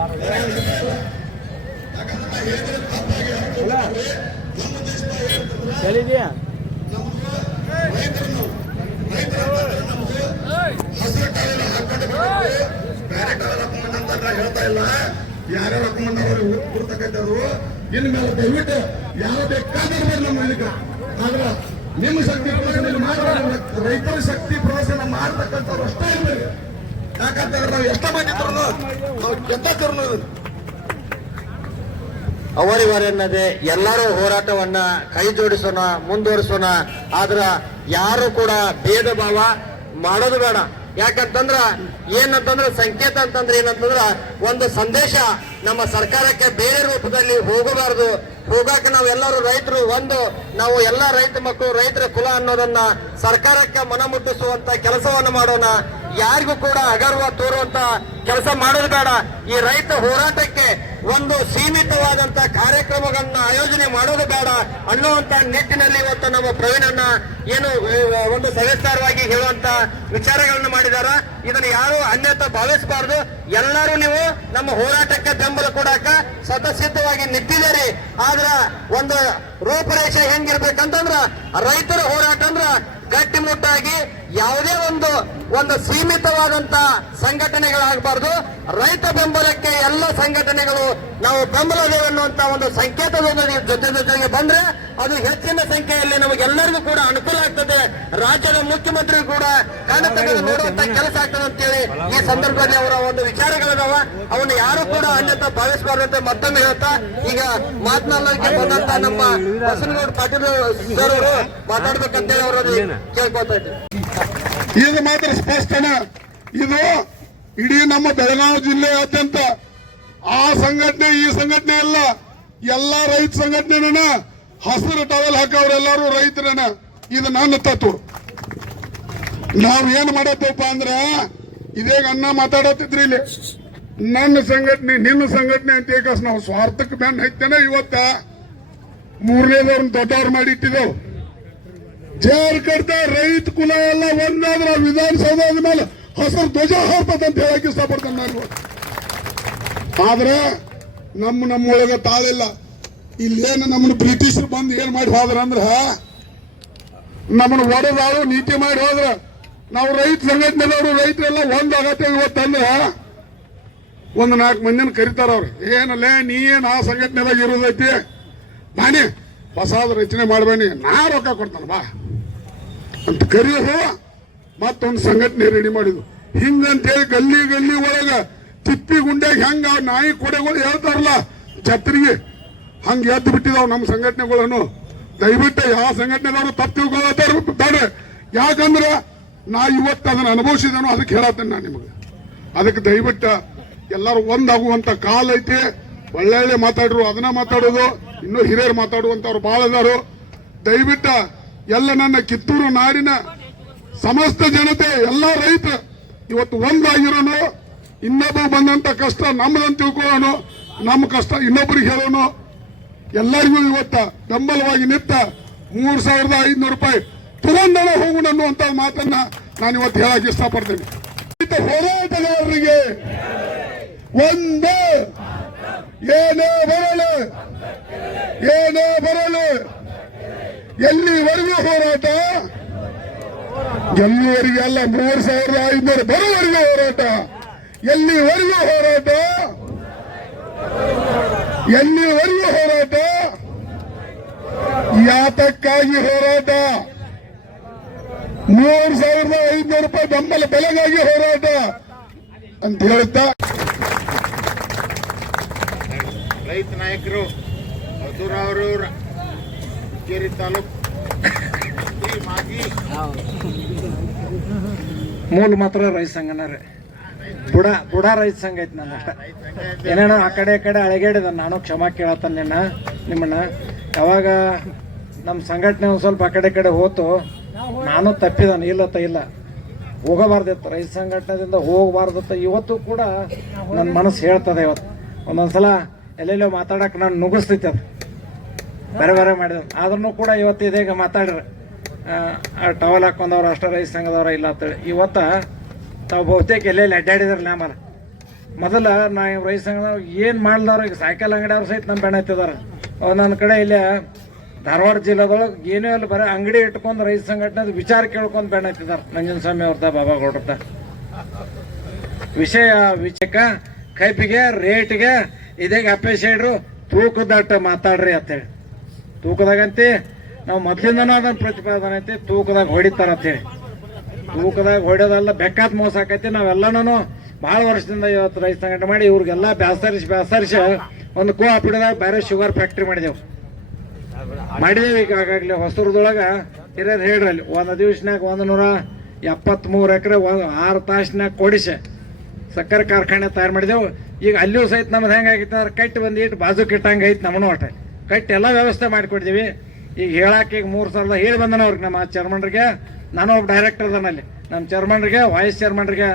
ನಾ ಹೇಳ್ತಾ ಇಲ್ಲ ಯಾರ್ಯಾರು ಹಾಕೊಂಡ್ ಅವ್ರು ಕೊಡ್ತಕ್ಕಂಥವ್ರು ಇನ್ ಮೇಲೆ ದಯವಿಟ್ಟು ಯಾವ ಬೇಕಾದ್ರೆ ನಮ್ಮ ಇದಕ್ಕೆ ಆದ್ರೆ ನಿಮ್ಮ ಶಕ್ತಿ ಪ್ರದರ್ಶನ ಮಾತ್ರ ರೈತರ ಶಕ್ತಿ ಪ್ರದರ್ಶನ ಮಾಡ್ತಕ್ಕಂಥವ್ರು ಅಷ್ಟೇ ಇರ್ಬೇಕು ಯಾಕಂತಂದ್ರೆ ಎಷ್ಟ ಮಂದಿ ತರೋದು ನಾವು ಗೆದ್ದಿದ್ರು ಅವರಿವರೆನ್ನದೆ ಎಲ್ಲರೂ ಹೋರಾಟವನ್ನ ಕೈ ಜೋಡಿಸೋಣ, ಮುಂದುವರಿಸೋಣ. ಆದ್ರ ಯಾರು ಕೂಡ ಭೇದ ಭಾವ ಮಾಡೋದು ಬೇಡ. ಯಾಕಂತಂದ್ರ ಏನಂತಂದ್ರ ಸಂಕೇತ ಅಂತಂದ್ರೆ ಏನಂತಂದ್ರ ಒಂದು ಸಂದೇಶ ನಮ್ಮ ಸರ್ಕಾರಕ್ಕೆ ಬೇರೆ ರೂಪದಲ್ಲಿ ಹೋಗಬಾರದು. ಹೋಗಾಕ ನಾವು ಎಲ್ಲರೂ ರೈತರು ಒಂದು, ನಾವು ಎಲ್ಲ ರೈತ ಮಕ್ಕಳು ರೈತರ ಕುಲ ಅನ್ನೋದನ್ನ ಸರ್ಕಾರಕ್ಕೆ ಮನ ಮುಟ್ಟಿಸುವಂತ ಕೆಲಸವನ್ನು ಮಾಡೋಣ. ಯಾರಿಗೂ ಕೂಡ ಅಗರ್ವ ತೋರುವಂತ ಕೆಲಸ ಮಾಡೋದು ಬೇಡ. ಈ ರೈತ ಹೋರಾಟಕ್ಕೆ ಒಂದು ಸೀಮಿತವಾದಂತ ಕಾರ್ಯಕ್ರಮಗಳನ್ನ ಆಯೋಜನೆ ಮಾಡೋದು ಬೇಡ ಅನ್ನುವಂತ ನಿಟ್ಟಿನಲ್ಲಿ ಇವತ್ತು ನಮ್ಮ ಪ್ರವೀಣನ್ನ ಏನು ಒಂದು ಸವಿಸ್ತಾರವಾಗಿ ಹೇಳುವಂತ ವಿಚಾರಗಳನ್ನು ಮಾಡಿದಾರ. ಇದನ್ನು ಯಾರು ಅನ್ಯತ ಭಾವಿಸಬಾರದು. ಎಲ್ಲರೂ ನೀವು ನಮ್ಮ ಹೋರಾಟಕ್ಕೆ ಬೆಂಬಲ ಕೊಡಾಕ ಸತಸಿದ್ಧವಾಗಿ ನಿಂತಿದ್ದೀರಿ. ಆದ್ರ ಒಂದು ರೂಪರೇಷೆ ಹೆಂಗಿರ್ಬೇಕಂತಂದ್ರ ರೈತರ ಹೋರಾಟ ಅಂದ್ರ ಗಟ್ಟಿಮುಟ್ಟಾಗಿ ಯಾವುದೇ ಒಂದು ಒಂದು ಸೀಮಿತವಾದಂತ ಸಂಘಟನೆಗಳಾಗಬಾರ್ದು. ರೈತ ಬೆಂಬಲಕ್ಕೆ ಎಲ್ಲ ಸಂಘಟನೆಗಳು ನಾವು ಬೆಂಬಲದೇವೆ ಅನ್ನುವಂತ ಒಂದು ಸಂಕೇತದೊಂದಿಗೆ ಜೊತೆ ಜೊತೆಗೆ ಬಂದ್ರೆ ಅದು ಹೆಚ್ಚಿನ ಸಂಖ್ಯೆಯಲ್ಲಿ ನಮಗೆಲ್ಲರಿಗೂ ಕೂಡ ಅನುಕೂಲ ಆಗ್ತದೆ. ರಾಜ್ಯದ ಮುಖ್ಯಮಂತ್ರಿ ಕೂಡ ತೆಗೆದು ನೋಡುವಂತ ಕೆಲಸ ಆಗ್ತದೆ ಅಂತೇಳಿ ಈ ಸಂದರ್ಭದಲ್ಲಿ ಅವರ ಒಂದು ವಿಚಾರಗಳಿದಾವ. ಅವನ್ನ ಯಾರು ಕೂಡ ಅನ್ಯತ ಭಾವಿಸಬಾರ್ದು ಅಂತ ಮತ್ತೊಮ್ಮೆ ಹೇಳ್ತಾ, ಈಗ ಮಾತನಾಡಲಿಕ್ಕೆ ಬಂದಂತ ನಮ್ಮ ಬಸನಗೌಡ ಪಾಟೀಲ್ ಸರ್ ಅವರು ಮಾತಾಡ್ಬೇಕಂತೇಳಿ ಅವರನ್ನು ಕೇಳ್ಕೊತಾ ಇದ್ದೀವಿ. ಇದು ಮಾತ್ರ ಸ್ಪಷ್ಟನ. ಇದು ಇಡೀ ನಮ್ಮ ಬೆಳಗಾವಿ ಜಿಲ್ಲೆಯಾದ್ಯಂತ ಆ ಸಂಘಟನೆ, ಈ ಸಂಘಟನೆ ಅಲ್ಲ, ಎಲ್ಲ ರೈತ ಸಂಘಟನೆ ಹಸಿರು ಟವಲ್ ಹಾಕವ್ರೆಲ್ಲರೂ ರೈತರನ ಇದು ನನ್ನ ತತ್ವ ನಾವ್ ಏನ್ ಮಾಡತ್ತಪ್ಪ ಅಂದ್ರ, ಇದೇಗ ಅನ್ನ ಮಾತಾಡತ್ತಿದ್ರಿ ಇಲ್ಲಿ. ನನ್ನ ಸಂಘಟನೆ, ನಿನ್ನ ಸಂಘಟನೆ ಅಂತ ಈಗ ನಾವು ಸ್ವಾರ್ಥಕ್ಕೆ ಬೆನ್ ಹೈತೇನ ಇವತ್ತ. ಮೂರನೇದವ್ರನ್ನ ದೊಡ್ಡವ್ರು ಮಾಡಿಟ್ಟಿದ್ದೆವು ಜೇರ್ ಕಡ್ದ ರೈತ ಕುಲ ಎಲ್ಲ ಒಂದಾದ್ರ ವಿಧಾನಸೌಧ ಮೇಲೆ ಹಸಿರು ಧ್ವಜ ಅಂತ ಹೇಳಕ್ ಇಷ್ಟಪಡ್ತಾನೆ ನಾನು. ಆದ್ರೆ ನಮ್ಮ ನಮ್ಮೊಳಗ ತಾಳಿಲ್ಲ. ಇಲ್ಲೇನು ನಮ್ಮನ್ನು ಬ್ರಿಟಿಷರು ಬಂದು ಏನ್ ಮಾಡಿ ಹೋದ್ರ ಅಂದ್ರ ನಮ್ಮನ್ನ ಒಡೆದಾಳು, ನೀತಿ ಮಾಡಿ ಹೋದ್ರ. ನಾವು ರೈತ ಸಂಘಟನೆದವರು, ರೈತರೆಲ್ಲ ಒಂದಾಗತ್ತೆ ಇವತ್ತಂದ್ರ ಒಂದು ನಾಲ್ಕು ಮಂದಿನ ಕರಿತಾರ ಅವ್ರು. ಏನಲ್ಲೇ, ನೀ ಏನ್ ಆ ಸಂಘಟನೆದಾಗ ಇರೋದೈತಿ? ಬಾನಿ ಹೊಸಾದ ರಚನೆ ಮಾಡಬೇಡಿ ನಾ ರೊಕ್ಕ ಕೊಡ್ತಾನ, ಬಾ. ಅಂತ ಕರೆಯೋದು ಮತ್ತೊಂದು ಸಂಘಟನೆ ರೆಡಿ ಮಾಡಿದ್ರು. ಹಿಂಗಂತೇಳಿ ಗಲ್ಲಿ ಗಲ್ಲಿ ಒಳಗ ತಿಪ್ಪಿ ಗುಂಡ್ಯಾಗ ಹೆಂಗ ನಾಯಿ ಕೊಡೆಗಳು ಹೇಳ್ತಾರಲ್ಲ ಛತ್ರಿಗೆ, ಹಂಗ ಎದ್ದು ಬಿಟ್ಟಿದಾವ್ ನಮ್ಮ ಸಂಘಟನೆಗಳನ್ನು. ದಯವಿಟ್ಟು ಯಾವ ಸಂಘಟನೆದವರು ತಪ್ಪು ತಿಳ್ಕೊಳತ್ತಾರ ಯಾಕಂದ್ರೆ ಯಾಕಂದ್ರ ನಾ ಇವತ್ತು ಅದನ್ನ ಅನುಭವಿಸಿದನು ಅದಕ್ಕೆ ಹೇಳತ್ತೇನೆ ನಾನು ನಿಮಗೆ. ಅದಕ್ಕೆ ದಯವಿಟ್ಟು ಎಲ್ಲರೂ ಒಂದಾಗುವಂತ ಕಾಲ ಐತಿ. ಒಳ್ಳೆ ಮಾತಾಡ್ರು, ಅದನ್ನ ಮಾತಾಡೋದು, ಇನ್ನೂ ಹಿರಿಯರು ಮಾತಾಡುವಂತವ್ರು ಭಾಳ ಇದಾರು ದಯವಿಟ್ಟು ಎಲ್ಲ ನನ್ನ ಕಿತ್ತೂರು ನಾಡಿನ ಸಮಸ್ತ ಜನತೆ, ಎಲ್ಲ ರೈತ ಇವತ್ತು ಒಂದಾಗಿರೋನು, ಇನ್ನೊಬ್ಬ ಬಂದಂತ ಕಷ್ಟ ನಮ್ಮದಂತ ತಿಳ್ಕೊಳ್ಳೋಣ ನಮ್ಮ ಕಷ್ಟ ಇನ್ನೊಬ್ಬರಿಗೆ ಹೇಳೋನು. ಎಲ್ಲರಿಗೂ ಇವತ್ತ ಬೆಂಬಲವಾಗಿ ನಿಂತ ಮೂರ್ ಸಾವಿರದ ಐದ್ನೂರು ರೂಪಾಯಿ ತಗೊಂಡಳ ಹೋಗೋಣ ಅನ್ನುವಂತ ಮಾತನ್ನ ನಾನು ಇವತ್ತು ಹೇಳಕ್ ಇಷ್ಟಪಡ್ತೇನೆ. ಹೋರಾಟಗಾರರಿಗೆ ಒಂದೇ, ಏನೇ ಬರಲು ಏನೇ ಬರಲು ಎಲ್ಲಿವರೆಗೂ ಹೋರಾಟ? ಎಲ್ಲಿವರೆಗೆ ಅಲ್ಲ, ಮೂರ್ ಸಾವಿರದ ಐನೂರು ಬರೋವರೆಗೂ ಹೋರಾಟ. ಎಲ್ಲಿವರೆಗೂ ಹೋರಾಟ? ಎಲ್ಲಿವರೆಗೂ ಹೋರಾಟ? ಯಾತಕ್ಕಾಗಿ ಹೋರಾಟ? ಮೂರು ಸಾವಿರದ ಐನೂರು ರೂಪಾಯಿ ಬೆಂಬಲ ಬೆಲೆಗಾಗಿ ಹೋರಾಟ ಅಂತ ಹೇಳ್ತಾ. ರೈತ ನಾಯಕರು ಮಧುರವರು ಕೇರಿ ತಾಲೂಕು ಮೂಲ ಮಾತ್ರ ರೈತ ಸಂಘನ ರೀ. ಬುಡ ಬುಡ ರೈತ ಸಂಘ ಐತಿ ನನ್ನ ಆ ಕಡೆ ಈ ಕಡೆ ಅಳಗೇಡಿದ, ನಾನು ಕ್ಷಮಾ ಕೇಳತ್ತಾನ ನಿನ್ನ, ನಿಮ್ಮನ್ನ. ಯಾವಾಗ ನಮ್ಮ ಸಂಘಟನೆ ಒಂದು ಸ್ವಲ್ಪ ಆ ಕಡೆ ಕಡೆ ಹೋತು, ನಾನು ತಪ್ಪಿದಾನೆ ಇಲ್ಲತ್ತ ಇಲ್ಲ. ಹೋಗಬಾರ್ದಿತ್ತು ರೈತ ಸಂಘಟನೆದಿಂದ ಹೋಗಬಾರ್ದತ್ತ ಇವತ್ತು ಕೂಡ ನನ್ನ ಮನಸ್ಸು ಹೇಳ್ತದೆ ಇವತ್ತು. ಒಂದೊಂದ್ಸಲ ಎಲ್ಲೆಲ್ಲೋ ಮಾತಾಡಕ್ಕೆ ನಾನು ನುಗ್ಗಿಸ್ತೈತೆ ಅದು. ಬೇರೆ ಬೇರೆ ಮಾಡಿದ್ರು. ಆದ್ರೂ ಕೂಡ ಇವತ್ತು ಇದೀಗ ಮಾತಾಡ್ರಿ. ಟವಲ್ ಹಾಕೊಂಡವ್ರು, ಅಷ್ಟ ರೈಸ್ ಸಂಘದವ್ರ ಇಲ್ಲ ಅಂತೇಳಿ. ಇವತ್ತು ತಾವು ಬಹುತೇಕ ಎಲ್ಲೆಲ್ಲಿ ಅಡ್ಡಾಡಿದ್ರಲ್ಲ ಆಮೇಲೆ ಮೊದಲ ನಾ ರೈಸ್ ಸಂಘದವ್ರು ಏನು ಮಾಡ್ದವ್ರು ಈಗ ಸೈಕಲ್ ಅಂಗಡಿಯವ್ರು ಸಹಿತ ನಮ್ಮ ಬೆಣ್ಣ ಹತ್ತಿದಾರ ಒಂದೊಂದು ಕಡೆ ಇಲ್ಲಿ ಧಾರವಾಡ ಜಿಲ್ಲೆದೊಳಗೆ ಏನೇ ಅಲ್ಲಿ ಬರೀ ಅಂಗಡಿ ಇಟ್ಕೊಂಡು ರೈತ ಸಂಘಟನೆ ವಿಚಾರ ಕೇಳ್ಕೊಂಡು ಬೆಣ್ಣ ಹತ್ತಿದಾರ ನಂಜನಸ್ವಾಮಿ ಅವ್ರದ, ಬಾಬಾ ಗೌಡ್ರದ ವಿಷಯ ವಿಚಕ, ಕೈಪಿಗೆ ರೇಟ್ಗೆ ಇದೇಗ ಅಪೇಕ್ಷೆಡ್ರು ತೂಕದಟ್ಟ ಮಾತಾಡ್ರಿ ಅಂತೇಳಿ. ತೂಕದಾಗಂತೆ ನಾವು ಮೊದ್ಲಿಂದನೂ ಅದನ್ನ ಪ್ರತಿಪಾದನೆ ಐತಿ ತೂಕದಾಗ ಹೊಡಿತಾರ ಅಂತೇಳಿ ತೂಕದಾಗ ಹೊಡೆಯೋದೆಲ್ಲ ಬೆಕ್ಕಾತ್ ಮೋಸ ಆಕೈತಿ. ನಾವೆಲ್ಲನೂ ಭಾಳ ವರ್ಷದಿಂದ ಇವತ್ತು ರೈತ ಸಂಘಟನೆ ಮಾಡಿ ಇವ್ರಿಗೆಲ್ಲ ಬ್ಯಾಸರಿಸಿ ಬ್ಯಾಸರಿಸಿ ಒಂದು ಕೋ ಹಾಪಿಡದಾಗ ಬೇರೆ ಶುಗರ್ ಫ್ಯಾಕ್ಟ್ರಿ ಮಾಡಿದೆವು. ಮಾಡಿದೇವೆ ಈಗ ಆಗಾಗಲಿ ಹೊಸೂರದೊಳಗ. ಹಿರಿಯರು ಹೇಳ್ರಲ್ಲಿ, ಒಂದು ದಿವಸನಾಗ ಒಂದು ನೂರ ಎಪ್ಪತ್ತ್ಮೂರು ಎಕರೆ ಒಂದು ಆರು ತಾಸಿನಾಗ ಕೊಡಿಸೆ ಸಕ್ಕರೆ ಕಾರ್ಖಾನೆ ತಯಾರು ಮಾಡಿದೆವು. ಈಗ ಅಲ್ಲಿಯೂ ಸಹಿತ ನಮ್ದು ಹೆಂಗಾಗಿತ್ತು ಅಂದ್ರೆ ಕಟ್ಟಿ ಬಂದು ಬಾಜು ಕಿಟ್ಟಂಗೆ ಐತೆ ನಮ್ಮನೂ ಒಟ್ಟೆ. ಕಟ್ಟಿ ಎಲ್ಲ ವ್ಯವಸ್ಥೆ ಮಾಡಿಕೊಡ್ತೀವಿ. ಈಗ ಹೇಳಕ್ಕೆ ಈಗ ಮೂರು ಸಾವಿರದ ಹೇಳಿ ಬಂದನ ಅವ್ರಿಗೆ ನಮ್ಮ ಚೇರ್ಮನ್ರಿಗೆ. ನಾನು ಒಬ್ಬ ಡೈರೆಕ್ಟರ್ ಅಲ್ಲಿ ನಮ್ಮ ಚೇರ್ಮನ್ರಿಗೆ ವಾಯ್ಸ್ ಚೇರ್ಮನ್ರಿಗೆ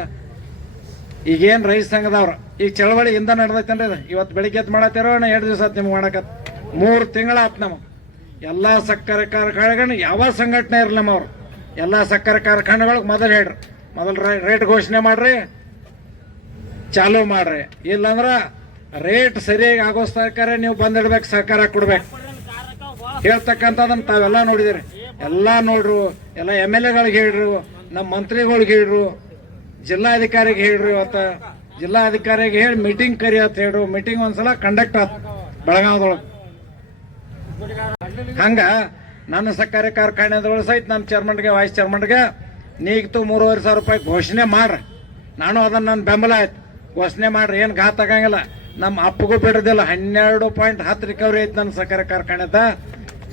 ಈಗೇನು ರೈತ ಸಂಘದವ್ರು ಈಗ ಚಳವಳಿ ಇಂದ ನಡೆದೈತೇನ್ರಿ ಅದು ಇವತ್ತು ಬೆಳಿಗ್ಗೆ ಎದ್ದು ಮಾಡತ್ತಿರೋ ನಾ ಎರಡು ದಿವಸ ಆತು ನಿಮ್ಗೆ ಮಾಡಕತ್ ಮೂರು ತಿಂಗಳಾತು ನಮಗೆ. ಎಲ್ಲ ಸಕ್ಕರೆ ಕಾರ್ಖಾನೆಗಳನ್ನ ಯಾವ ಸಂಘಟನೆ ಇರಲಿ ನಮ್ಮವ್ರು ಎಲ್ಲ ಸಕ್ಕರೆ ಕಾರ್ಖಾನೆಗಳಿಗೆ ಮೊದಲು ಹೇಳ್ರಿ. ಮೊದಲು ರೇಟ್ ಘೋಷಣೆ ಮಾಡ್ರಿ. ಚಾಲೂ ಮಾಡ್ರಿ. ಇಲ್ಲಂದ್ರ ರೇಟ್ ಸರಿಯಾಗಿ ಆಗೋ ಸರ್ಕಾರ ನೀವು ಬಂದಿಡ್ಬೇಕು ಸರ್ಕಾರ ಕೊಡ್ಬೇಕು. ಹೇಳ್ತಕ್ಕಂಥದನ್ನ ತಾವೆಲ್ಲ ನೋಡಿದಿರಿ. ಎಲ್ಲ ನೋಡ್ರು, ಎಲ್ಲ ಎಂ ಎಲ್ ಎಗಳಿಗೆ ಹೇಳ್ರು, ನಮ್ಮ ಮಂತ್ರಿಗಳಿಗೆ ಹೇಳ್ರು, ಜಿಲ್ಲಾಧಿಕಾರಿಗೆ ಹೇಳ್ರಿ ಇವತ್ತು. ಜಿಲ್ಲಾಧಿಕಾರಿಗೆ ಹೇಳಿ ಮೀಟಿಂಗ್ ಕರಿ ಅಂತ ಹೇಳ್ರು. ಮೀಟಿಂಗ್ ಒಂದ್ಸಲ ಕಂಡಕ್ಟ್ ಆತ ಬೆಳಗಾವದೊಳಗೆ. ಹಂಗ ನನ್ನ ಸಕ್ಕರೆ ಕಾರ್ಖಾನೆದೊಳಗೆ ಸಹಿತ ನಮ್ಮ ಚೇರ್ಮನ್ಗೆ ವೈಸ್ ಚೇರ್ಮನ್ಗೆ ನೀಗ್ತು ಮೂರುವರೆ ಸಾವಿರ ರೂಪಾಯಿ ಘೋಷಣೆ ಮಾಡ್ರಿ. ನಾನು ಅದನ್ನ ನನ್ನ ಬೆಂಬಲ ಆಯ್ತು. ಘೋಷಣೆ ಮಾಡ್ರಿ, ಏನು ಘಾತ್ ಆಗಂಗಿಲ್ಲ. ನಮ್ಮ ಅಪ್ಪಗೂ ಬಿಡೋದಿಲ್ಲ. ಹನ್ನೆರಡು ಪಾಯಿಂಟ್ ಹತ್ತು ರಿಕವರಿ ಐತೆ ನನ್ನ ಸಕ್ಕರೆ ಕಾರ್ಖಾನೆದ.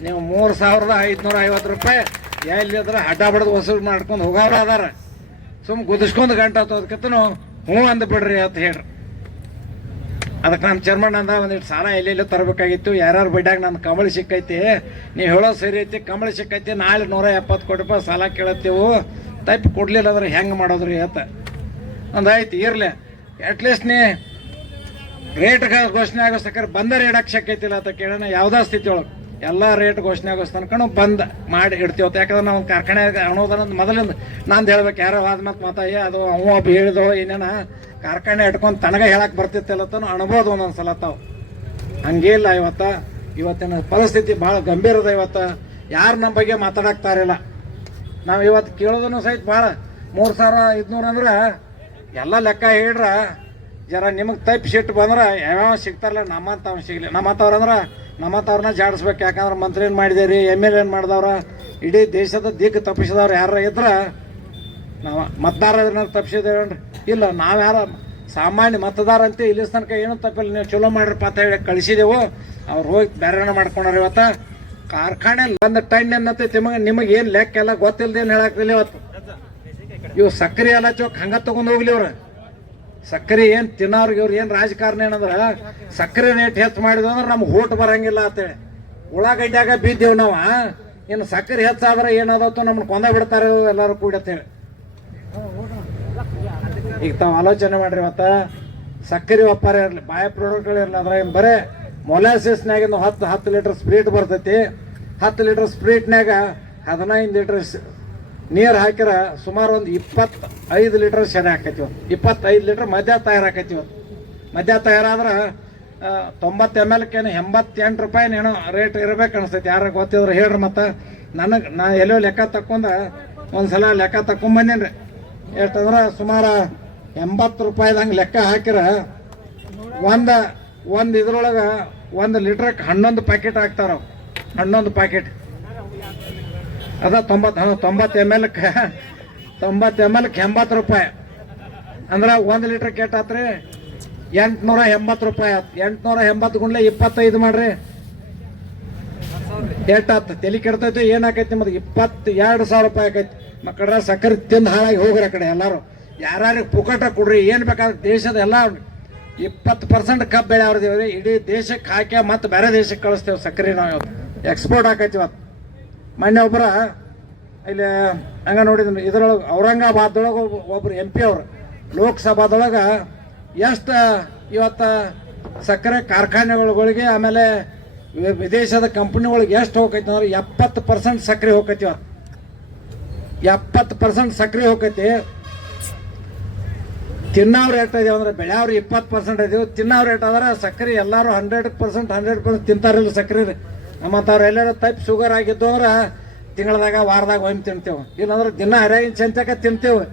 ನೀವು ಮೂರು ಸಾವಿರದ ಐದುನೂರ ಐವತ್ತು ರೂಪಾಯಿ ಎಲ್ಲಿದ್ರೆ ಹಡ್ಡ ಬಡ್ದು ವಸೂಲು ಮಾಡ್ಕೊಂಡು ಹೋಗೋರು ಅದಾರ. ಸುಮ್ ಗುದಿಸ್ಕೊಂಡು ಗಂಟೆ ಹತ್ತೋದಕ್ಕಿಂತನೂ ಹ್ಞೂ ಅಂದ್ ಬಿಡ್ರಿ ಅಂತ ಹೇಳ್ರಿ. ಅದಕ್ಕೆ ನಮ್ಮ ಚೇರ್ಮನ್ ಅಂದ ಒಂದಿಟ್ಟು ಸಾಲ ಎಲ್ಲೆಲ್ಲೋ ತರಬೇಕಾಗಿತ್ತು? ಯಾರ್ಯಾರು ಬಿಡ್ಯಾಗ ನನ್ನ ಕಂಬಳಿ ಸಿಕ್ಕೈತಿ? ನೀವು ಹೇಳೋ ಸರಿ ಐತಿ ಕಂಬಳಿ ಸಿಕ್ಕೈತಿ, ನಾಳೆ ನೂರ ಎಪ್ಪತ್ತು ಕೋಟಿ ರೂಪಾಯಿ ಸಾಲ ಕೇಳತ್ತೀವು. ತಪ್ಪಿ ಕೊಡ್ಲಿಲ್ಲ ಅಂದ್ರೆ ಹೆಂಗೆ ಮಾಡೋದ್ರಿ ಅಂತ. ಒಂದು ಆಯ್ತು, ಇರಲಿ. ಅಟ್ಲೀಸ್ಟ್ ನೀ ರೇಟ್ ಘೋಷಣೆ ಆಗೋ ಸಕ್ಕರೆ ಬಂದ ರೇಟ್ ಹಾಕ್ಸಕ್ಕೈತಿಲ್ಲ ಅಂತ ಕೇಳೋಣ. ಯಾವುದೇ ಸ್ಥಿತಿ ಒಳಗೆ? ಎಲ್ಲ ರೇಟ್ ಘೋಷಣೆ ಆಗೋ ತನಕ ಬಂದ್ ಮಾಡಿ ಇಡ್ತೀವತ್ತು ಯಾಕಂದ್ರೆ ನಾವು ಕಾರ್ಖಾನೆ ಅಣೋದನ್ನ ಮೊದಲಿಂದ ನಾನು ಹೇಳ್ಬೇಕು. ಯಾರೋ ಆದ ಮತ್ತೆ ಮಾತಾಯಿ ಅದು ಅವ ಒಬ್ಬ ಹೇಳಿದೋ ಏನೇನ ಕಾರ್ಖಾನೆ ಇಟ್ಕೊಂಡು ತನಗ ಹೇಳಕ್ ಬರ್ತಿತ್ತಲ್ಲ ತಾನು ಅನ್ಬೋದು ಒಂದೊಂದು ಸಲ ತಾವು. ಹಂಗೇ ಇಲ್ಲ ಇವತ್ತ. ಇವತ್ತಿನ ಪರಿಸ್ಥಿತಿ ಭಾಳ ಗಂಭೀರ ಅದ ಇವತ್ತ. ಯಾರು ನಮ್ಮ ಬಗ್ಗೆ ಮಾತಾಡಕ್ತಾರಿಲ್ಲ ನಾವು ಇವತ್ತು ಕೇಳೋದನ್ನು ಸಹಿತ ಭಾಳ ಮೂರು ಸಾವಿರ ಐದುನೂರು ಅಂದ್ರೆ ಎಲ್ಲ ಲೆಕ್ಕ ಹೇಳ್ರ. ಜರ ನಿಮಗೆ ತಪ್ಪು ಸಿಟ್ಟು ಬಂದ್ರೆ ಯಾವ್ಯಾವ ಸಿಗ್ತಾರಲ್ಲ ನಮ್ಮಂಥವ್ನು ಸಿಗಲಿ ನಮ್ಮಂಥವ್ರು ಅಂದ್ರೆ ನಮ್ಮಂಥವ್ರನ್ನ ಜಾಡಿಸ್ಬೇಕು. ಯಾಕಂದ್ರೆ ಮಂತ್ರಿ ಏನು ಮಾಡಿದೇರಿ ಎಂ ಎಲ್ ಏನು ಮಾಡಿದವ್ರ? ಇಡೀ ದೇಶದ ದಿಕ್ಕು ತಪ್ಪಿಸಿದವ್ರು ಯಾರ ಇದ್ರೆ ನಾವು ಮತದಾರ ತಪ್ಪಿಸಿದೇವೇನ್ರಿ ಇಲ್ಲ, ನಾವು ಯಾರ ಸಾಮಾನ್ಯ ಮತದಾರ ಅಂತ ಇಲ್ಲಿ ತನಕ ಏನೂ ತಪ್ಪಿಲ್ಲ. ನೀವು ಚಲೋ ಮಾಡಿರಪ್ಪ ಅಂತ ಹೇಳಿ ಕಳಿಸಿದೆವು. ಅವ್ರು ಹೋಗಿ ಬೇರೆನ ಮಾಡ್ಕೊಂಡ್ರಿ ಇವತ್ತು. ಕಾರ್ಖಾನೆ ಒಂದು ಟೈನ್ ಅನ್ನತ್ತೆ ನಿಮಗೆ ನಿಮಗೆ ಏನು ಲೆಕ್ಕ ಎಲ್ಲ ಗೊತ್ತಿಲ್ದೇನು ಹೇಳಾಕ್ತಿಲ್ಲ ಇವತ್ತು? ಇವು ಸಕ್ಕರೆ ಎಲ್ಲ ಚೋಕ್ ಹಂಗ ತಗೊಂಡ್ ಹೋಗ್ಲಿ ಇವ್ರು. ಸಕ್ಕರೆ ಏನ್ ತಿನ್ನೋರ್ಗೆ ಇವ್ರು ಏನ್ ರಾಜಕಾರಣ ಏನಂದ್ರ? ಸಕ್ಕರೆ ರೇಟ್ ಹೆಚ್ಚು ಮಾಡಿದ್ವು ಅಂದ್ರೆ ನಮ್ಗೆ ಓಟ್ ಬರಂಗಿಲ್ಲ ಅಂತೇಳಿ ಉಳ್ಳಾಗಡ್ಡ್ಯಾಗ ಬಿದ್ದೇವ್ ನಾವ, ಇನ್ನು ಸಕ್ಕರೆ ಹೆಚ್ಚಾದ್ರೆ ಏನಾದತ್ತು ನಮ್ಗೆ ಕೊಂದ ಬಿಡ್ತಾರೆ ಎಲ್ಲರೂ ಕೂಡಿ ಅಂತೇಳಿ ಈಗ ತಾವು ಆಲೋಚನೆ ಮಾಡ್ರಿ ಇವತ್ತ ಸಕ್ಕರೆ ವ್ಯಾಪಾರ ಇರಲಿ, ಬಾಯ ಪ್ರಾಡಕ್ಟ್ಗಳು ಇರಲಿ ಅದ್ರ ಏನ್ ಬರೇ ಮೊಲಾಸಿಸ್ನಾಗಿಂದ ಹತ್ತು ಹತ್ತು ಲೀಟರ್ ಸ್ಪ್ರೀಟ್ ಬರ್ತೈತಿ. ಹತ್ತು ಲೀಟರ್ ಸ್ಪ್ರೀಟ್ನಾಗ ಹದಿನೈದು ಲೀಟರ್ ನೀರು ಹಾಕಿರ ಸುಮಾರು ಒಂದು ಇಪ್ಪತ್ತೈದು ಲೀಟರ್ ಶೆನೆ ಹಾಕೈತಿ ಇಪ್ಪತ್ತೈದು ಲೀಟರ್ ಮದ್ಯ ತಯಾರು ಹಾಕೈತಿ ಇವತ್ತು. ಮದ್ಯ ತಯಾರಾದ್ರೆ ತೊಂಬತ್ತು ಎಂ ಎಲ್ಕೇನು ಎಂಬತ್ತೆಂಟು ರೂಪಾಯಿ ಏನೋ ರೇಟ್ ಇರಬೇಕು ಅನಿಸ್ತೈತಿ. ಯಾರು ಗೊತ್ತಿದ್ರೆ ಹೇಳ್ರಿ ಮತ್ತೆ. ನನಗೆ, ನಾ ಎಲ್ಲೋ ಲೆಕ್ಕ ತಕ್ಕೊಂಡ ಒಂದ್ಸಲ ಲೆಕ್ಕ ತಕೊಂಬಂದೇನಿ ರೀ ಎಷ್ಟಂದ್ರೆ ಸುಮಾರು ಎಂಬತ್ತು ರೂಪಾಯಿದಂಗೆ ಲೆಕ್ಕ ಹಾಕಿರ, ಒಂದು ಒಂದು ಇದ್ರೊಳಗೆ ಒಂದು ಲೀಟ್ರಕ್ಕೆ ಹನ್ನೊಂದು ಪ್ಯಾಕೆಟ್ ಹಾಕ್ತಾರ ಹನ್ನೊಂದು ಪ್ಯಾಕೆಟ್. ಅದ ತೊಂಬತ್ತು, ಹಾಂ, ತೊಂಬತ್ತು ಎಂ ಎಲ್ ತೊಂಬತ್ತು ಎಂ ಎಲ್ ಎಂಬತ್ತು ರೂಪಾಯಿ. ಅಂದ್ರೆ ಒಂದು ಲೀಟ್ರ್ ಕೆಟ್ಟ ಆತ್ರಿ, ಎಂಟ್ನೂರ ಎಂಬತ್ತು ರೂಪಾಯಿ ಆತು. ಎಂಟುನೂರ ಎಂಬತ್ತು ಗುಂಡ್ಲೆ ಇಪ್ಪತ್ತೈದು ಮಾಡ್ರಿ. ಎಷ್ಟಾತ್ ತಲೆ ಕೆಡ್ತೈತಿ, ಏನಾಕೈತಿ ನಿಮ್ಮದು ಇಪ್ಪತ್ತು ಎರಡು ಸಾವಿರ ರೂಪಾಯಿ ಆಕೈತಿ. ಮಕ್ಕಳ ಸಕ್ಕರೆ ತಿಂದು ಹಾಳಾಗಿ ಹೋಗ್ರಿ ಕಡೆ ಎಲ್ಲಾರು. ಯಾರ್ಯಾರಿಗೆ ಪುಕಟ ಕೊಡ್ರಿ, ಏನು ಬೇಕಾದ್ರೆ ದೇಶದ ಎಲ್ಲ ಇಪ್ಪತ್ತು ಪರ್ಸೆಂಟ್ ಕಬ್ಬು ಬೆಳೆ ಅವ್ರದ್ದು ಇಡೀ ದೇಶಕ್ಕೆ ಹಾಕಿ ಮತ್ತೆ ಬೇರೆ ದೇಶಕ್ಕೆ ಕಳಿಸ್ತೇವೆ ಸಕ್ಕರೆ ನಾವು ಎಕ್ಸ್ಪೋರ್ಟ್ ಹಾಕೈತಿ ಮೊನ್ನೆ ಒಬ್ಬರ ಇಲ್ಲಿ ಹಂಗೆ ನೋಡಿದ್ರು, ಇದ್ರೊಳಗೆ ಔರಂಗಾಬಾದ್ದೊಳಗೆ ಒಬ್ರು ಎಂ ಪಿ ಅವ್ರು. ಲೋಕಸಭಾದೊಳಗೆ ಎಷ್ಟು ಇವತ್ತು ಸಕ್ಕರೆ ಕಾರ್ಖಾನೆಗಳಿಗೆ ಆಮೇಲೆ ವಿದೇಶದ ಕಂಪ್ನಿಗಳಿಗೆ ಎಷ್ಟು ಹೋಗೈತಿ ಅಂದ್ರೆ ಎಪ್ಪತ್ತು ಪರ್ಸೆಂಟ್ ಸಕ್ಕರೆ ಹೋಗೈತಿ ಇವತ್ತು. ಎಪ್ಪತ್ತು ಪರ್ಸೆಂಟ್ ಸಕ್ಕರೆ ಹೋಗೈತಿ ತಿನ್ನೋರು ರೇಟ್ ಇದೆ ಅಂದ್ರೆ ಬೆಳೆಯವ್ರು ಇಪ್ಪತ್ತು ಪರ್ಸೆಂಟ್ ಇದೀವಿ. ತಿನ್ನೋ ರೇಟ್ ಆದ್ರೆ ಸಕ್ಕರೆ ಎಲ್ಲರೂ ಹಂಡ್ರೆಡ್ ಪರ್ಸೆಂಟ್ ಹಂಡ್ರೆಡ್ ಪರ್ಸೆಂಟ್ ತಿಂತಾರಿಲ್ಲ ಸಕ್ಕರೆ ರೀ ನಮ್ಮಂಥವ್ರು ಎಲ್ಲರೂ ಟೈಪ್ ಶುಗರ್ ಆಗಿದ್ದು ಅಂದ್ರೆ ತಿಂಗಳದಾಗ ವಾರದಾಗ ಒಮ್ಮೆ ತಿಂತೇವೆ. ಇಲ್ಲಾಂದ್ರೆ ದಿನ ಹರಿಯಾಗಿನ ಚಂಚಕ ತಿಂತೇವೆ.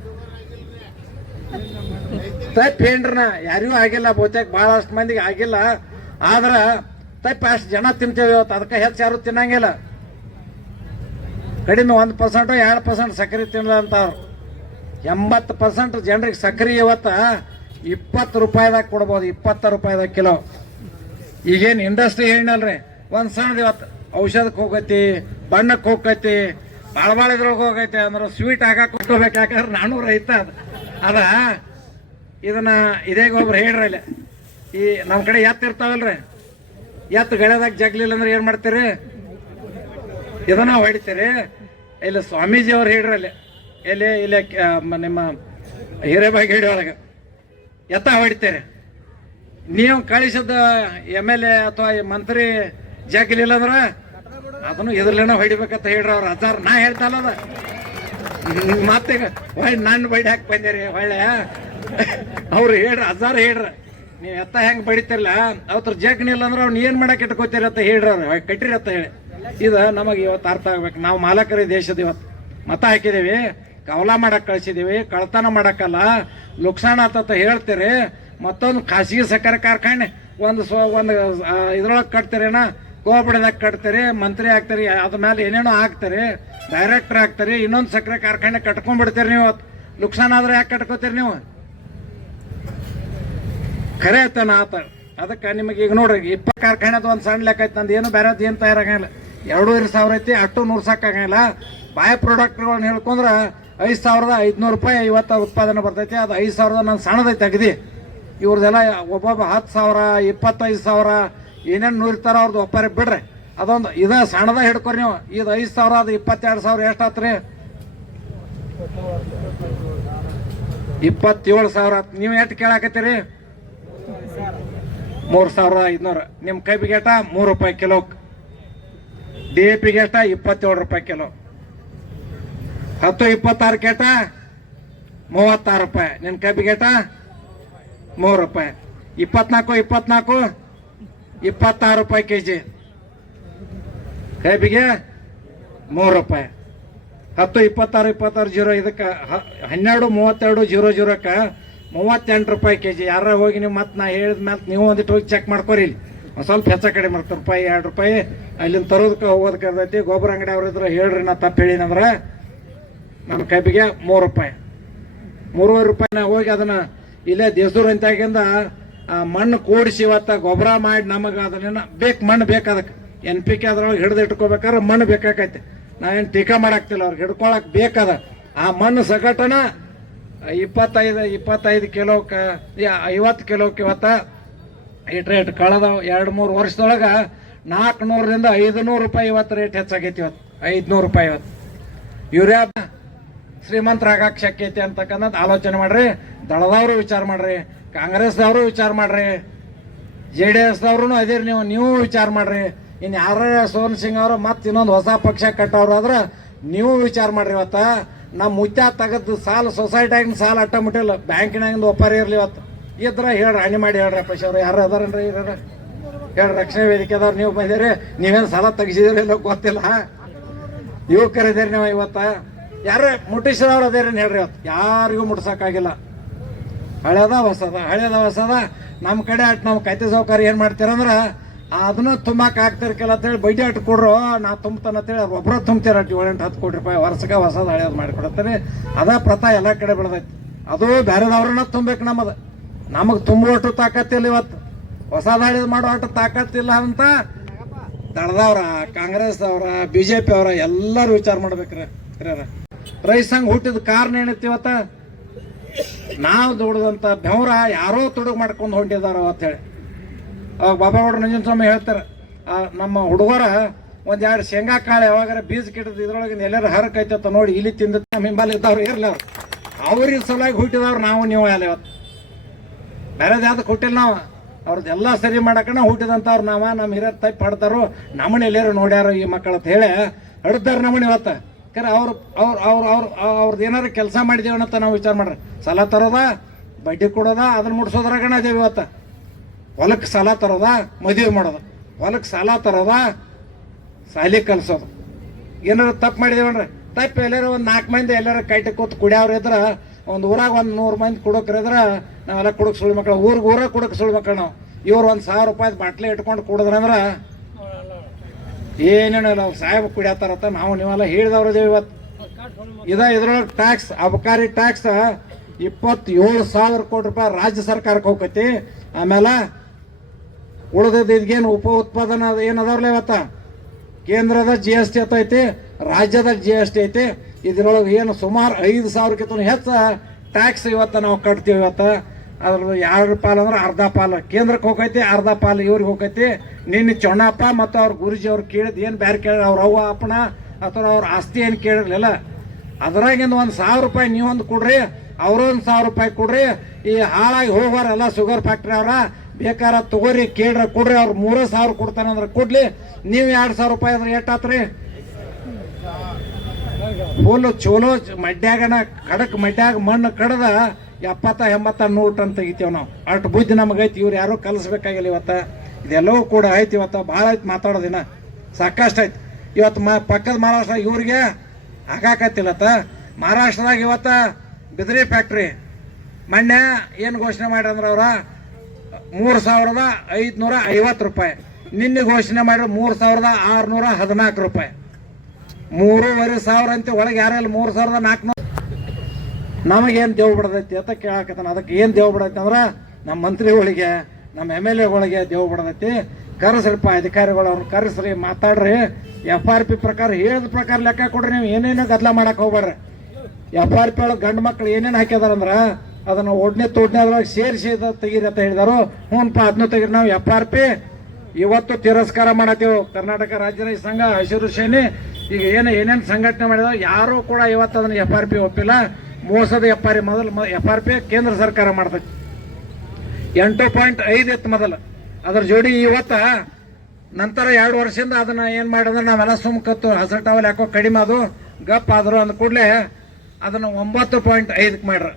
ಟೈಪ್ ಏನ್ರನ ಯಾರಿಗೂ ಆಗಿಲ್ಲ, ಬಹುತೇಕ ಭಾಳಷ್ಟು ಮಂದಿಗೆ ಆಗಿಲ್ಲ. ಆದ್ರೆ ಟೈಪ್ ಅಷ್ಟು ಜನ ತಿಂತೇವೆ ಇವತ್ತು. ಅದಕ್ಕೆ ಹೆಚ್ಚು ಯಾರು ತಿನ್ನಂಗಿಲ್ಲ. ಕಡಿಮೆ ಒಂದು ಪರ್ಸೆಂಟು ಎರಡು ಪರ್ಸೆಂಟ್ ಸಕ್ಕರೆ ತಿನ್ನಲ್ಲ ಅಂತ ಎಂಬತ್ತು ಪರ್ಸೆಂಟ್ ಜನರಿಗೆ ಸಕ್ಕರೆ ಇವತ್ತು ಇಪ್ಪತ್ತು ರೂಪಾಯಿದಾಗ ಕೊಡ್ಬೋದು, ಇಪ್ಪತ್ತು ರೂಪಾಯಿದಾಗ ಕಿಲೋ. ಈಗೇನು ಇಂಡಸ್ಟ್ರಿ ಏನಲ್ರಿ ಒಂದು ಸಣ್ಣದು ಇವತ್ತು ಔಷಧಕ್ಕೆ ಹೋಗೈತಿ ಬಣ್ಣಕ್ಕೆ ಹೋಗೈತಿ ಭಾಳ ಭಾಳ ಇದ್ರೊಳಗೆ ಹೋಗೈತಿ, ಅಂದ್ರೆ ಸ್ವೀಟ್ ಹಾಕಕ್ಕೆ ಹೋಗ್ಬೇಕು. ಯಾಕಂದ್ರೆ ನಾನು ರೈತ ಅದು. ಅದ, ಇದನ್ನ ಇದೇ ಒಬ್ರು ಹೇಳ್ರಿ ಇಲ್ಲ ಈ ನಮ್ಮ ಕಡೆ ಎತ್ತು ಇರ್ತಾವಲ್ರಿ. ಎತ್ತು ಗೆಳೆದಾಗ ಜಗ್ಲಿಲ್ಲ ಅಂದ್ರೆ ಏನು ಮಾಡ್ತೀರಿ? ಇದನ್ನ ಹೊಡಿತೀರಿ. ಇಲ್ಲಿ ಸ್ವಾಮೀಜಿ ಅವ್ರು ಹೇಳ್ರಿ ಅಲ್ಲಿ. ಎಲ್ಲಿ, ಇಲ್ಲಿ ಮ- ನಿಮ್ಮ ಹಿರೇಬಾಗಿ ಹಿಡಿಯೊಳಗೆ ಎತ್ತ ಹೊಡಿತೀರಿ. ನೀವು ಕಳಿಸಿದ ಎಂ ಎಲ್ ಎ ಅಥವಾ ಮಂತ್ರಿ ಜಗ್ಲಿಲ್ಲ ಅಂದ್ರ ಅದನ್ನು ಎದುರ್ಲೇನ ಹೊಡಿಬೇಕಂತ ಹೇಳ್ರಿ ಅವ್ರ. ಹಜಾರ್ ನಾ ಹೇಳ್ತಲ್ಲ ಅದ. ಮತ್ತೆ ಹೊಳ್ಳಿ ನನ್ನ ಬೈಡಿ ಹಾಕಿ ಬಂದಿರಿ, ಹೊಳ್ಳೆ. ಅವ್ರು ಹೇಳ್ರಿ ಹಜಾರ್ ಹೇಳ್ರಿ. ನೀವು ಎತ್ತ ಹೆಂಗ್ ಬಡಿತಿರ್ಲ? ಅವತ್ರ ಇಲ್ಲ ಅಂದ್ರೆ ಅವ್ನು ಏನ್ ಮಾಡಕ್ಕೆ ಇಟ್ಕೋತೀರಿ ಅಂತ ಹೇಳ್ರಿ ಅವ್ರು. ಕಟ್ಟಿರಿ ಅಂತ ಹೇಳಿ. ಇದು ನಮಗೆ ಇವತ್ತು ಅರ್ಥ ಆಗ್ಬೇಕು. ನಾವು ಮಾಲಕರ ದೇಶದ ಇವತ್ತು ಮತ ಹಾಕಿದೀವಿ. ಕವಲ ಮಾಡಕ್ ಕಳ್ಸಿದೀವಿ. ಕಳ್ತನ ಮಾಡಕಲ್ಲ ನುಕ್ಸಾನ ಆತಂತ ಹೇಳ್ತೀರಿ. ಮತ್ತೊಂದು ಖಾಸಗಿ ಸಕ್ಕರೆ ಕಾರ್ಖಾನೆ ಒಂದು ಸ್ವ ಒಂದು ಇದ್ರೊಳಗೆ ಕಟ್ತೀರೇನ? ಗೋಬಡದಾಗ ಕಟ್ತಾರೆ, ಮಂತ್ರಿ ಆಗ್ತಾರೆ, ಅದ್ರ ಮೇಲೆ ಏನೇನೋ ಹಾಕ್ತಾರೆ ಡೈರೆಕ್ಟರ್ ಆಗ್ತಾರೆ, ಇನ್ನೊಂದು ಸಕ್ಕರೆ ಕಾರ್ಖಾನೆ ಕಟ್ಕೊಂಡ್ಬಿಡ್ತೀರಿ ನೀವು ನುಕ್ಸಾನ್ ಆದ್ರೆ ಯಾಕೆ ಕಟ್ಕೋತೀರಿ ನೀವು? ಖರೆ ಆಯ್ತಾನ ಆತ. ಅದಕ್ಕೆ ನಿಮಗೆ ಈಗ ನೋಡ್ರಿ ಇಪ್ಪತ್ತು ಕಾರ್ಖಾನೆದು ಒಂದು ಸಣ್ಣ ಲೆಕ್ಕ ಐತೆ, ನಂದು ಏನು ಬೇರೆದು ಏನು ತಯಾರಾಗಂಗಿಲ್ಲ ಎರಡೂವರೆ ಸಾವಿರ ಐತಿ, ಅಟ್ಟು ನೂರು ಬಾಯ್ ಪ್ರಾಡಕ್ಟ್ಗಳನ್ನ ಹೇಳ್ಕೊಂಡ್ರೆ ಐದು ಸಾವಿರದ ಐದುನೂರು ರೂಪಾಯಿ ಇವತ್ತು ಉತ್ಪಾದನೆ ಬರ್ತೈತಿ, ಅದು ಐದು ಸಾವಿರದ ನಾನು ಸಣ್ಣದೈತೆ ಅಗದಿ. ಇವ್ರದೆಲ್ಲ ಒಬ್ಬೊಬ್ಬ ಹತ್ತು ಸಾವಿರ, ಇಪ್ಪತ್ತೈದು ಸಾವಿರ ಏನೇನು ನೂರಿರ್ತಾರ ಅವ್ರದ್ದು ಒಪ್ಪಾರಿ, ಬಿಡ್ರಿ. ಅದೊಂದು, ಇದ ಸಣ್ಣದ ಹಿಡ್ಕೊರಿ ನೀವು. ಇದು ಐದು ಸಾವಿರ, ಅದು ಇಪ್ಪತ್ತೆರಡು ಸಾವಿರ ಎಷ್ಟು ಆತ್ರಿ ಇಪ್ಪತ್ತೇಳು ಸಾವಿರ ಆತ್. ನೀವು ಎಷ್ಟು ಕೇಳಾಕತ್ತೀರಿ? ಮೂರು ಸಾವಿರದ ಐದುನೂರು. ನಿಮ್ಮ ಕೈ ಬಿಗೇಟ ಮೂರು ರೂಪಾಯಿ ಕಿಲೋ. ಡಿ ಎ ಪಿ ಗೇಟ ಇಪ್ಪತ್ತೇಳು ರೂಪಾಯಿ ಕಿಲೋ. ಹತ್ತು ಇಪ್ಪತ್ತಾರು ಕೇಟ ಮೂವತ್ತಾರು ರೂಪಾಯಿ. ನಿನ್ನ ಕೈ ಬಿಗೇಟ ಮೂರು ರೂಪಾಯಿ. ಇಪ್ಪತ್ನಾಲ್ಕು ಇಪ್ಪತ್ನಾಲ್ಕು? ಇಪ್ಪತ್ತಾರು ರೂಪಾಯಿ ಕೆ ಜಿ ಕೈಬಿಗೆ ಮೂರು ರೂಪಾಯಿ. ಹತ್ತು, ಇಪ್ಪತ್ತಾರು ಇಪ್ಪತ್ತಾರು ಜೀರೋ ಇದಕ್ಕೆ ಹನ್ನೆರಡು, ಮೂವತ್ತೆರಡು ಜೀರೋ ಜೀರೋಕ್ಕೆ ಮೂವತ್ತೆಂಟು ರೂಪಾಯಿ ಕೆ ಜಿ ಯಾರ ಹೋಗಿ ನೀವು ಮತ್ತೆ ನಾ ಹೇಳಿದ ಮೇಲೆ ನೀವು ಒಂದಿಟ್ಟು ಹೋಗಿ ಚೆಕ್ ಮಾಡ್ಕೊರಿ ಇಲ್ಲಿ. ಒಂದು ಸ್ವಲ್ಪ ಹೆಚ್ಚ ಕಡಿಮೆ ಮಾಡ್ತಾರೆ. ರೂಪಾಯಿ, ಎರಡು ರೂಪಾಯಿ. ಅಲ್ಲಿಂದ ತರೋದಕ್ಕೆ ಹೋಗೋದಕ್ಕೆ ಇರ್ತೈತಿ. ಗೊಬ್ಬರ ಅಂಗಡಿ ಅವ್ರ ಇದ್ರೆ ಹೇಳ್ರಿ ನಾ ತಪ್ಪು ಹೇಳಿನಂದ್ರೆ ನಮ್ಮ ಕೈಬಿಗೆ ಮೂರು ರೂಪಾಯಿ. ಮೂರುವರೆ ರೂಪಾಯಿನ ಹೋಗಿ ಅದನ್ನು ಇಲ್ಲೇ ದೇಸೂರು ಅಂತಾಗಿಂದ ಆ ಮಣ್ಣು ಕೂಡಿಸಿ ಇವತ್ತ ಗೊಬ್ಬರ ಮಾಡಿ ನಮಗೆ ಅದನ್ನ ಬೇಕು, ಮಣ್ಣು ಬೇಕು ಅದಕ್ಕೆ. ಎನ್ ಪಿ ಕೆ ಅದ್ರೊಳಗೆ ಹಿಡಿದು ಮಣ್ಣು ಬೇಕಾಕೈತಿ. ನಾವೇನು ಟೀಕಾ ಮಾಡಾಕ್ತಿಲ್ಲ, ಅವ್ರಿಗೆ ಹಿಡ್ಕೊಳಕ್ ಬೇಕದ. ಆ ಮಣ್ಣು ಸಗಟನ ಇಪ್ಪತ್ತೈದು ಇಪ್ಪತ್ತೈದು ಕಿಲೋಕ್ಕೆ ಐವತ್ತು ಕಿಲೋಕ್ಕೆ ಇವತ್ತ ಇಟ್ ರೇಟ್ ಕಳೆದ ಎರಡು, ಮೂರು ವರ್ಷದೊಳಗೆ ನಾಲ್ಕುನೂರರಿಂದ ಐದು ನೂರು ರೂಪಾಯಿ ಇವತ್ತು ರೇಟ್ ಹೆಚ್ಚಾಗೈತಿ ಇವತ್ತು. ಐದುನೂರು ರೂಪಾಯಿ ಇವತ್ತು. ಯೂರಿಯಾ ಶ್ರೀಮಂತರಾಗಕ್ಕೆ ಶಕ್ಯತೆ ಅಂತಕ್ಕಂಥದ್ದು ಆಲೋಚನೆ ಮಾಡ್ರಿ. ದಳದವರು ವಿಚಾರ ಮಾಡ್ರಿ. ಕಾಂಗ್ರೆಸ್ದವರು ವಿಚಾರ ಮಾಡ್ರಿ, ಜೆ ಡಿ ಎಸ್ದವ್ರು ಅದಿರಿ ನೀವು ನೀವು ವಿಚಾರ ಮಾಡ್ರಿ. ಇನ್ನು ಯಾರ ಸೋನ್ ಸಿಂಗ್ ಅವರು ಮತ್ತೆ ಇನ್ನೊಂದು ಹೊಸ ಪಕ್ಷ ಕಟ್ಟವ್ರು ಆದ್ರೆ ನೀವು ವಿಚಾರ ಮಾಡ್ರಿ ಇವತ್ತು. ನಮ್ಮ ಮುತ್ಯ ತೆಗೆದು ಸಾಲ, ಸೊಸೈಟಿಯಾಗಿನ ಸಾಲ ಅಟ್ಟ ಮುಟ್ಟಿಲ್ಲ ಬ್ಯಾಂಕಿನಾಗಿಂದ ಒಪ್ಪಾರಿ ಇರ್ಲಿ ಇವತ್ತು. ಇದ್ರ ಹೇಳ್ರಿ ಹಣಿ ಮಾಡಿ ಹೇಳ್ರಿ ಅಪ್ಪ ಯಾರು ಅದಾರನ್ರಿ ಇವ್ರ ಹೇಳಿ, ರಕ್ಷಣೆ ವೇದಿಕೆದವ್ರು ನೀವು ಬಂದಿರಿ. ನೀವೇನು ಸಾಲ ತೆಗಿಸಿದಿರಿ ಇಲ್ಲೋ ಗೊತ್ತಿಲ್ಲ. ಯುವಕರಿದ್ದೀರಿ ನೀವು ಇವತ್ತ. ಯಾರ ಮುಟ್ಟಿಸಿದವ್ರು ಅದೇರೇನು ಹೇಳ್ರಿ ಇವತ್ತು. ಯಾರಿಗೂ ಮುಟ್ಸಕ್ಕಾಗಿಲ್ಲ. ಹಳೇದ ಹೊಸದ, ಹಳೆದ ಹೊಸದ. ನಮ್ಮ ಕಡೆ ಅಟ್ ನಾವು ಕೈತೆ ಸೌಕರ್ಯ ಏನು ಮಾಡ್ತೀರಂದ್ರೆ ಅದನ್ನು ತುಂಬಕ್ಕೆ ಆಗ್ತಿರ್ಕಿಲ್ಲ ಅಂತೇಳಿ ಬೈಡಿ ಅಟ್ ಕೊಡ್ರು. ನಾ ತುಂಬ್ತಾನೆ ಅಂತೇಳಿ ಒಬ್ಬರ ತುಂಬ್ತೀರ ಅಟ್ ಏಳೆಂಟು, ಹತ್ತು ಕೋಟಿ ರೂಪಾಯಿ ವರ್ಷಕ್ಕೆ ಹೊಸದ ಹಳೇದು ಮಾಡಿಕೊಡ್ತಾರೆ ಅದ ಪ್ರಥಾ ಎಲ್ಲ ಕಡೆ ಬೆಳೆದೈತಿ. ಅದು ಬೇರೆದವ್ರನ್ನ ತುಂಬಬೇಕು ನಮ್ಮದು. ನಮಗೆ ತುಂಬುವಷ್ಟು ತಾಕತ್ತಿಲ್ಲ ಇವತ್ತು. ಹೊಸದ ಹಳೇದು ಮಾಡೋ ಅಷ್ಟು ತಾಕತ್ತಿಲ್ಲ ಅಂತ ದಳದವ್ರ ಕಾಂಗ್ರೆಸ್ ಅವರ ಬಿ ಜೆ ಪಿ ಅವರ ಎಲ್ಲರೂ ವಿಚಾರ ಮಾಡ್ಬೇಕ್ರಿ ರೈತ ಸಂಘ ಹುಟ್ಟಿದ ಕಾರಣ ಏನೈತಿ ಇವತ್ತ? ನಾವು ದುಡ್ದಂತ ಬೆವರ ಯಾರೋ ತುಡುಗ್ ಮಾಡ್ಕೊಂಡು ಹೊಂಟಿದಾರ ಅಂತ ಹೇಳಿ. ಅವಾಗ ಬಾಬಾಗೌಡ ನಂಜನ ಸ್ವಾಮಿ ಹೇಳ್ತಾರೆ ನಮ್ಮ ಹುಡುಗರ ಒಂದು ಎರಡು ಶೇಂಗಾ ಕಾಳು ಯಾವಾಗಾರ ಬೀಜ ಕಿಟ್ಟದ ಇದ್ರೊಳಗೆ ಎಲ್ಲರೂ ಹರಕೈತತ್ತ ನೋಡಿ ಇಲ್ಲಿ ತಿಂದ ನಮ್ಮ ಹಿಂಬಾಲ ಇದ್ದವ್ರು ಇರ್ಲಿ ಅವ್ರು. ಅವ್ರಿಗೆ ಸಲುವಾಗಿ ಹುಟ್ಟಿದವ್ರು ನಾವು, ನೀವು ಅಲ್ಲ ಇವತ್ತು. ಬೇರೆದು ಯಾವ್ದು ಹುಟ್ಟಿಲ್ಲ ನಾವು. ಅವ್ರದ್ದೆಲ್ಲ ಸರಿ ಮಾಡಕಣ ಹುಟ್ಟಿದಂಥವ್ರು ನಾವ ನಮ್ಮ ಹಿರಿಯರು ತಪ್ಪು ಹಾಡ್ತಾರೋ, ನಮ್ಮನ್ನ ಎಲ್ಲರೂ ನೋಡ್ಯಾರ ಈ ಮಕ್ಕಳ ಅಂತ ಹೇಳಿ, ಹಡ್ದಾರ ನಮ್ಮನ್ನ ಇವತ್ತ. ಕರೆ ಅವ್ರು ಅವ್ರು ಅವ್ರು ಅವ್ರು ಅವ್ರದ್ದು ಏನಾರು ಕೆಲಸ ಮಾಡಿದೇವ ಅಂತ ನಾವು ವಿಚಾರ ಮಾಡ್ರಿ. ಸಾಲ ತರೋದ? ಬಡ್ಡಿ ಕೊಡೋದ? ಅದನ್ನ ಮುಟ್ಸೋದ್ರಾಗಣ ಅದೇವಿ ಇವತ್ತು. ಹೊಲಕ್ಕೆ ಸಾಲ ತರೋದ? ಮದುವೆ ಮಾಡೋದು. ಹೊಲಕ್ಕೆ ಸಾಲ ತರೋದ? ಸಾಲಿ ಕಲ್ಸೋದು. ಏನಾರು ತಪ್ಪು ಮಾಡಿದೇವನ್ರಿ ತಪ್ಪು ಎಲ್ಲಾರು ಒಂದು ನಾಲ್ಕು ಮಂದಿ ಎಲ್ಲಾರು ಕೈಟಿ ಕೂತ್ ಕುಡಿಯವ್ರು ಇದ್ರ, ಒಂದು ಊರಾಗ ಒಂದು ನೂರು ಮಂದಿ ಕುಡಕ್ರ ಇದ್ರ, ನಾವೆಲ್ಲ ಕುಡಕ್ ಸುಳ್ಳು ಮಕ್ಕಳು ಊರಿಗೆ ಊರಾಗ ಕುಡಕ್ ಸುಳ್ಳು ಮಕ್ಕಳು ನಾವು. ಇವ್ರು ಒಂದು ಸಾವಿರ ರೂಪಾಯಿ ಬಾಟ್ಲಿ ಇಟ್ಕೊಂಡು ಕುಡಿದ್ರಂದ್ರ ಏನೇನು ಅವ್ರು ಸಾಹೇಬ್ ಕುಡಿಯತ್ತಾರತ್ತ ನಾವು ನೀವೆಲ್ಲ ಹೇಳಿದವ್ರ ಇದೇವಿ ಇವತ್ತು. ಇದ ಇದ್ರೊಳಗೆ ಟ್ಯಾಕ್ಸ್ ಅಬಕಾರಿ ಟ್ಯಾಕ್ಸ್ ಇಪ್ಪತ್ತೇಳು ಸಾವಿರ ಕೋಟಿ ರೂಪಾಯಿ ರಾಜ್ಯ ಸರ್ಕಾರಕ್ಕೆ ಹೋಗತಿ ಆಮೇಲೆ ಉಳಿದದ್ದು ಇದ್ಗೇನು ಉಪ ಉತ್ಪಾದನಾ ಏನದವ್ರಲ್ಲ ಇವತ್ತ? ಕೇಂದ್ರದ ಜಿ ಎಸ್ ಟಿ ಐತಿ, ರಾಜ್ಯದ ಜಿ ಎಸ್ ಟಿ ಐತಿ. ಇದ್ರೊಳಗೆ ಏನು ಸುಮಾರು ಐದು ಸಾವಿರಕ್ಕಿಂತ ಹೆಚ್ಚು ಟ್ಯಾಕ್ಸ್ ಇವತ್ತು ನಾವು ಕಟ್ತೀವಿ ಇವತ್ತು. ಅದ್ರ ಎರಡು ಪಾಲು ಅಂದ್ರೆ ಅರ್ಧ ಪಾಲು. ಕೇಂದ್ರಕ್ಕೆ ಹೋಗೈತಿ, ಅರ್ಧ ಪಾಲು ಇವ್ರಿಗೆ ಹೋಗೈತಿ. ನಿನ್ನ ಚೊಣ್ಣಪ್ಪ ಮತ್ತು ಅವ್ರ ಗುರುಜಿ ಅವ್ರು ಕೇಳಿದ್ದು ಏನು ಬೇರೆ ಕೇಳಿ ಅವ್ರ ಅವ್ವ, ಅಪ್ಪನ ಅಥವಾ ಅವ್ರ ಆಸ್ತಿ ಏನು ಕೇಳಿರ್ಲಿಲ್ಲ. ಅದ್ರಾಗಿಂದ ಒಂದು ಸಾವಿರ ರೂಪಾಯಿ ನೀವೊಂದು ಕೊಡ್ರಿ ಅವ್ರೊಂದು ಸಾವಿರ ರೂಪಾಯಿ ಕೊಡ್ರಿ, ಈ ಹಾಳಾಗಿ ಹೋಗೋರೆಲ್ಲ ಶುಗರ್ ಫ್ಯಾಕ್ಟ್ರಿ ಅವ್ರ. ಬೇಕಾರ ತಗೋರಿ, ಕೇಳ್ರ, ಕೊಡ್ರಿ, ಅವ್ರು ಮೂರೇ ಸಾವಿರ ಕೊಡ್ತಾನಂದ್ರೆ ಕೊಡ್ಲಿ. ನೀವು ಎರಡು ಸಾವಿರ ರೂಪಾಯಿ ಅಂದ್ರೆ ಎಷ್ಟಾತ್ರಿ ಫುಲ್ ಚೋಲೋ ಮಡ್ಯಾಗನ ಕಡಕ್ ಮಡ್ಯಾಗ ಮಣ್ಣು ಕಡದ ಎಪ್ಪತ್ತ, ಎಂಬತ್ತ ನೂರು ಟನ್ ತೆಗಿತೀವಿ ನಾವು. ಅಷ್ಟು ಬುದ್ಧಿ ನಮಗೈತಿ, ಇವ್ರು ಯಾರೋ ಕಲಿಸ್ಬೇಕಾಗಿಲ್ಲ ಇವತ್ತ. ಇದೆಲ್ಲವೂ ಕೂಡ ಐತಿ ಇವತ್ತ, ಭಾಳ ಐತಿ ಮಾತಾಡೋದಿನ ಸಾಕಷ್ಟು ಐತಿ ಇವತ್ತು ಮ, ಪಕ್ಕದ ಮಹಾರಾಷ್ಟ್ರ ಇವ್ರಿಗೆ ಆಗಾಕತ್ತಿಲ್ಲತ್ತ ಮಹಾರಾಷ್ಟ್ರದಾಗ ಇವತ್ತ ಬಿದಿರಿ ಫ್ಯಾಕ್ಟ್ರಿ ಮೊನ್ನೆ ಏನು ಘೋಷಣೆ ಮಾಡ್ರಂದ್ರ ಅವ್ರ, ಮೂರು ಸಾವಿರದ ಐದುನೂರ ಐವತ್ತು ರೂಪಾಯಿ. ನಿನ್ನೆ ಘೋಷಣೆ ಮಾಡಿದ್ರೆ ಮೂರು ಸಾವಿರದ ಆರುನೂರ ಹದಿನಾಲ್ಕು ರೂಪಾಯಿ. ಮೂರುವರೆ ಸಾವಿರ ಅಂತ, ಒಳಗೆ ಯಾರೆಲ್ಲ ಮೂರು ಸಾವಿರದ ನಾಲ್ಕುನೂರು ನಮಗೇನು ದೇವ್ ಬಿಡದೈತಿ ಅಂತ ಕೇಳಾಕತ್ತಾನ. ಅದಕ್ಕೆ ಏನು ದೇವ್ ಬಿಡೈತಿ ಅಂದ್ರೆ ನಮ್ಮ ಮಂತ್ರಿಗಳಿಗೆ, ನಮ್ಮ ಎಂ ಎಲ್ ಎಗಳಿಗೆ ದೇವ್ ಬಿಡದೈತಿ. ಕರೆಸ್ರಿಪ್ಪ, ಅಧಿಕಾರಿಗಳು ಅವ್ರನ್ನ ಕರೆಸ್ರಿ, ಮಾತಾಡ್ರಿ. ಎಫ್ ಆರ್ ಪಿ ಪ್ರಕಾರ ಹೇಳಿದ ಪ್ರಕಾರ ಲೆಕ್ಕ ಕೊಡ್ರಿ ನೀವು. ಏನೇನು ಗದ್ದಲ ಮಾಡಕ್ಕೆ ಹೋಗ್ಬೇಡ್ರಿ ಎಫ್ ಆರ್ ಪಿ ಒಳಗೆ ಗಂಡು ಮಕ್ಳು ಏನೇನು ಹಾಕ್ಯದಾರಂದ್ರ ಅದನ್ನು ಒಡ್ನೆ ತೋಡ್ನೆ ಅದ್ರೊಳಗೆ ಸೇರಿಸಿ ತೆಗೀರಿ ಅಂತ ಹೇಳಿದಾರು. ಹ್ಞೂನ್ಪ ಅದನ್ನು ತೆಗೀರಿ. ನಾವು ಎಫ್ ಆರ್ ಪಿ ಇವತ್ತು ತಿರಸ್ಕಾರ ಮಾಡತ್ತೀವಿ. ಕರ್ನಾಟಕ ರಾಜ್ಯ ರೈತ ಸಂಘ, ಹಸಿರು ಸೇನೆ. ಈಗ ಏನು ಏನೇನು ಸಂಘಟನೆ ಮಾಡಿದಾರೆ ಯಾರೂ ಕೂಡ ಇವತ್ತು ಅದನ್ನ ಎಫ್ ಆರ್ ಪಿ ಒಪ್ಪಿಲ್ಲ. ಮೋಸದ ಎಫ್ ಆರ್ ಮೊದಲು ಎಫ್ ಆರ್ ಪಿ ಕೇಂದ್ರ ಸರ್ಕಾರ ಮಾಡ್ತೈತಿ. ಎಂಟು ಪಾಯಿಂಟ್ ಐದು ಇತ್ತು ಮೊದಲು. ಅದ್ರ ಜೋಡಿ ಇವತ್ತ ನಂತರ ಎರಡು ವರ್ಷದಿಂದ ಅದನ್ನ ಏನು ಮಾಡಿದ್ರೆ ನಾವೆಲ್ಲ ಸುಮ್ಕತ್ತು ಹಸರ್ ಯಾಕೋ ಕಡಿಮೆ ಅದು ಗಪ್ ಆದ್ರು ಅಂದ ಕೂಡಲೇ ಅದನ್ನ ಒಂಬತ್ತು ಪಾಯಿಂಟ್ ಐದಕ್ಕೆ ಮಾಡ್ರ.